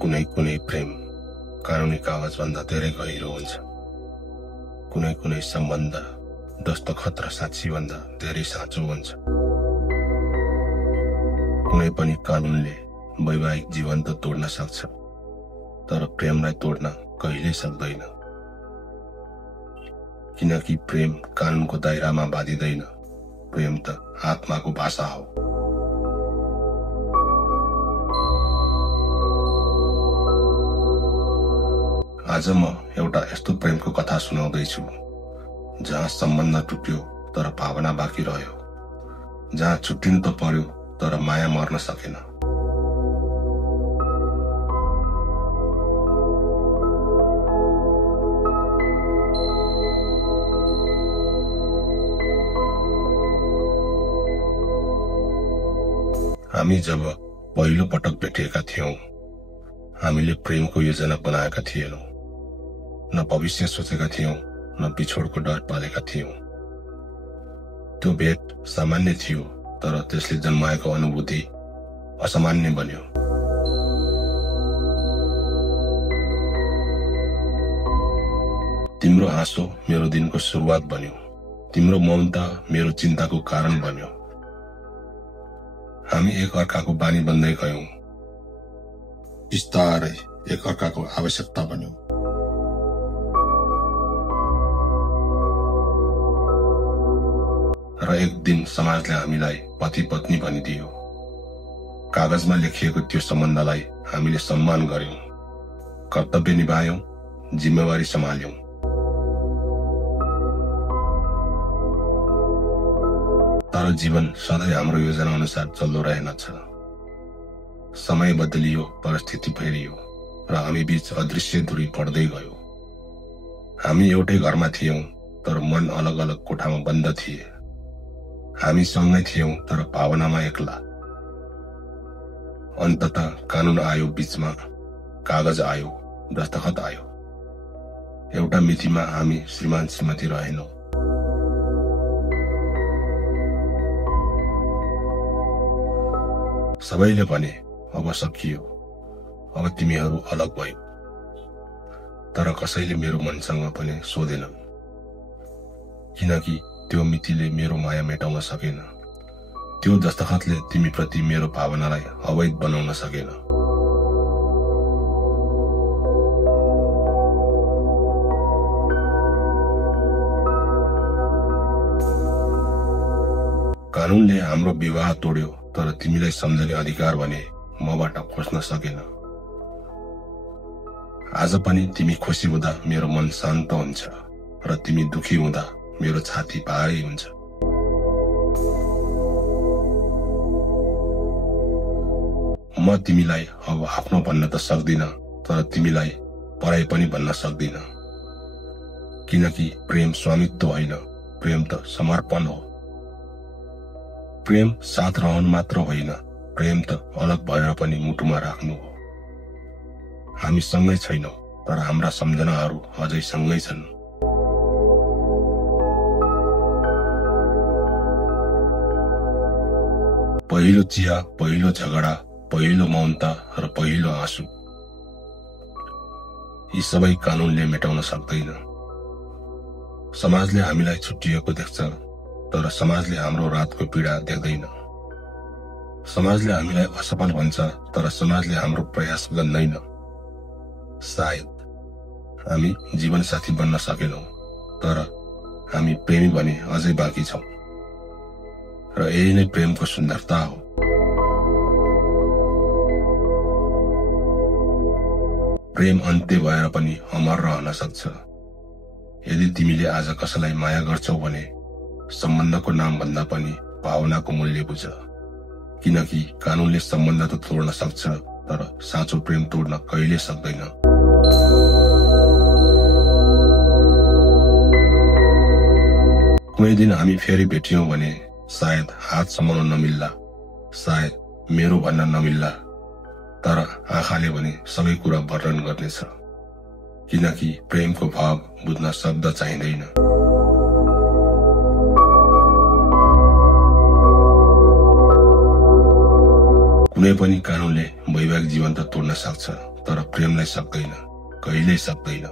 कुनै कुनै प्रेम कानुनी कागजभन्दा धेरै गहिरो हुन्छ। कुनै कुनै सम्बन्ध दस्तखत र साक्षीभन्दा धेरै साँचो हुन्छ। कुनै पनि कानुनले वैवाहिक जीवन त तोड्न सक्छ, तर प्रेमलाई तोड्न कहिल्यै सक्दैन। किनकि प्रेम कानुनको दायरामा बाँधिदैन, प्रेम त आत्माको भाषा हो। आज म एउटा यस्तो प्रेमको कथा सुनाउँदैछु जहाँ सम्बन्ध टुट्यो तर भावना बाँकी रह्यो, जहाँ छुट्टिनु त पर्यो तर माया मर्न सकेन। हामी जब पहिलो पटक भेटिएका थियौं, हामीले प्रेमको योजना बनाएका थिएनौं, न भविष्य सोचेका थियौं, न बिछोडको डर पालेका थियौं। त्यो भेट सामान्य थियो, तर त्यसले जन्माएको अनुभूति असामान्य बन्यो। तिम्रो आँसो मेरो दिनको सुरुवात बन्यो, तिम्रो मौनता मेरो चिन्ताको कारण बन्यो। हामी एक अर्काको बानी बन्दै गयौं, बिस्तारै एक अर्काको आवश्यकता बन्यो। र एक दिन समाजले हामीलाई पति पत्नी भनिदियो। कागजमा लेखिएको त्यो सम्बन्धलाई हामीले सम्मान गर्यौं, कर्तव्य निभायौं, जिम्मेवारी सम्हाल्यौं। तर जीवन सधैँ हाम्रो योजना अनुसार चल्दो रहेनछ। समय बदलियो, परिस्थिति फेरियो र हामी बीच अदृश्य दूरी बढ्दै गयो। हामी एउटै घरमा थियौं, तर मन अलग अलग कोठामा बन्द थिए। हामी सँगै थियौं, तर भावनामा एक्ला। अन्ततः कानुन आयो बीचमा, कागज आयो, दस्तखत आयो। एउटा मितिमा हामी श्रीमान श्रीमती रहेनौं। सबैले भने अब सकियो, अब तिमीहरू अलग भयो। तर कसैले मेरो मनसँग पनि सोधेनन्, किनकि त्यो मितिले मेरो माया मेटाउन सकेन। त्यो दस्तखतले तिमीप्रति मेरो भावनालाई अवैध बनाउन सकेन। कानुनले हाम्रो विवाह तोड्यो, तर तिमीलाई सम्झने अधिकार भने मबाट खोज्न सकेन। आज पनि तिमी खुसी हुँदा मेरो मन शान्त हुन्छ, र तिमी दुखी हुँदा मेरो छाती भारी हुन्छ। म तिमीलाई अब आफ्नो भन्न त सक्दिन, तर तिमीलाई पराई पनि भन्न सक्दिन। किनकि प्रेम स्वामित्व होइन, प्रेम त समर्पण हो। प्रेम साथ रहनु मात्र होइन, प्रेम त अलग भएर पनि मुटुमा राख्नु हो। हामी सँगै छैनौं, तर हाम्रा सम्झनाहरू अझै सँगै छन्। पहिलो चिया, पहिलो झगडा, पहिलो मौनता र पहिलो आँसु, यी सबै कानुनले मेटाउन सक्दैन। समाजले हामीलाई छुट्टिएको देख्छ, तर समाजले हाम्रो रातको पीडा देख्दैन। समाजले हामीलाई असफल भन्छ, तर समाजले हाम्रो प्रयास गन्दैन। सायद हामी जीवनसाथी बन्न सकेनौं, तर हामी प्रेमी भने अझै बाँकी छौं। र यही नै प्रेमको सुन्दरता हो। प्रेम अन्त्य भएर पनि अमर रहन सक्छ। यदि तिमीले आज कसैलाई माया गर्छौ भने सम्बन्धको नाम भन्दा पनि भावनाको मूल्य बुझ। किनकि कानुनले सम्बन्ध त तोड्न सक्छ, तर साँचो प्रेम तोड्न कहिले सक्दैन। कुनै दिन हामी फेरि भेटियौं भने सायद हात समाउन नमिल्ला, सायद मेरो भन्न नमिल्ला, तर आँखाले भने सबै कुरा वर्णन गर्नेछ। किनकि प्रेमको भाव बुझ्न शब्द चाहिँदैन। कुनै पनि कानुनले वैवाहिक जीवन त तोड्न सक्छ, तर प्रेमलाई सक्दैन, कहिल्यै सक्दैन।